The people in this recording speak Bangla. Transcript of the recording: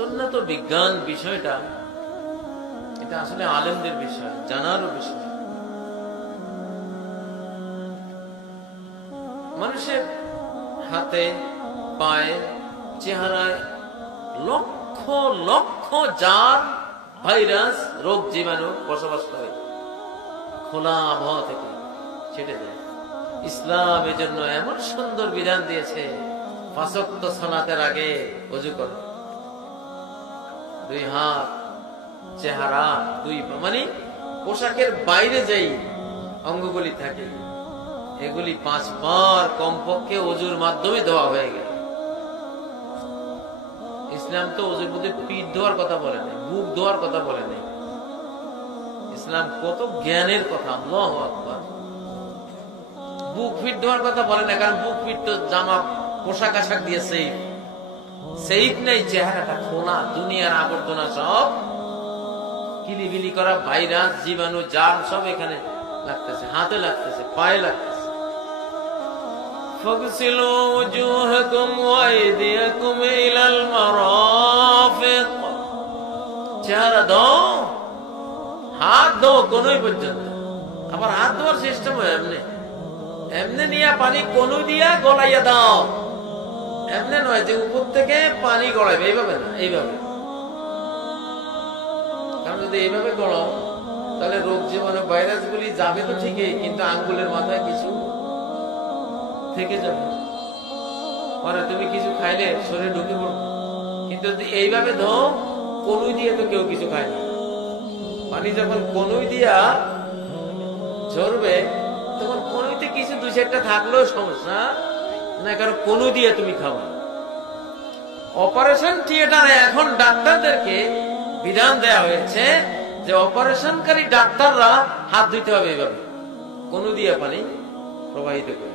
সুন্নাত ও বিজ্ঞান বিষয়টা এটা আসলে আলেমদের বিষয়, জানারও বিষয়। মানুষের হাতে, পায়ে, চেহারায় লক্ষ লক্ষ জার, ভাইরাস, রোগ জীবাণু বসবাস করে খোলা আবহাওয়া থেকে ছেটে দেয়। ইসলাম এজন্য এমন সুন্দর বিধান দিয়েছে, ৫ ওয়াক্ত সালাতের আগে ওযু করো, 2 হাত, চেহারা, 2 পা, মানে পোশাকের বাইরে যেই অঙ্গগুলি থাকে এগুলি 5 বার কমপক্ষে ওযুর মাধ্যমে ধোয়া হয়ে গেল। ইসলাম তো ওযুর মধ্যে পিঠ ধোয়ার কথা বলে নাই, বুক ধোয়ার কথা বলে নাই। ইসলাম কত জ্ঞানের কথা, আল্লাহু আকবার। বুক পিঠ ধোয়ার কথা বলে না, কারণ বুক পিঠ তো জামা পোশাক আশাক দিয়ে সেইফ নেই, চেহারাটা খোলা, দুনিয়ার আবর্জনা সব কিলিবিলি করা, ভাইরাস, জীবাণু, জাম সব এখানে লাগতেছে, হাতে লাগতেছে, পায়ে লাগতেছে। ফাগসিলু ওজুহাকুম ওয়া আইদিয়াকুম ইলাল মারাফিক, চেহারা দাও, হাত দাও কোনই পর্যন্ত। আবার হাত ধোয়ার সিস্টেম হয় এমনি নিয়ে পানি কোন দিয়া গলাইয়া দাও, এমনি নয় যে উপর থেকে পানি গড়াইবে, এইভাবে না, এইভাবে। কারণ যদি এইভাবে গড়াও তাহলে রোগ জীবাণু ভাইরাস গুলি যাবে তো ঠিকই, কিন্তু আঙ্গুলের মাথায় কিছু থেকে যাবে, পরে তুমি কিছু খাইলে শরীরে ঢুকে পড়বে। কিন্তু যদি এইভাবে দাও, কনুই দিয়ে তো কেউ কিছু খায় না। পানি যখন কনুই দিয়া ঝরবে তখন কনুইতে কিছু 2-4টা থাকলেও সমস্যা না, কারণ কনু দিয়ে তুমি খাও। অপারেশন থিয়েটারে এখন ডাক্তারদেরকে বিধান দেয়া হয়েছে যে অপারেশনকারী ডাক্তাররা হাত ধুইতে হবে এইভাবে, কনু দিয়ে পানি প্রবাহিত করে।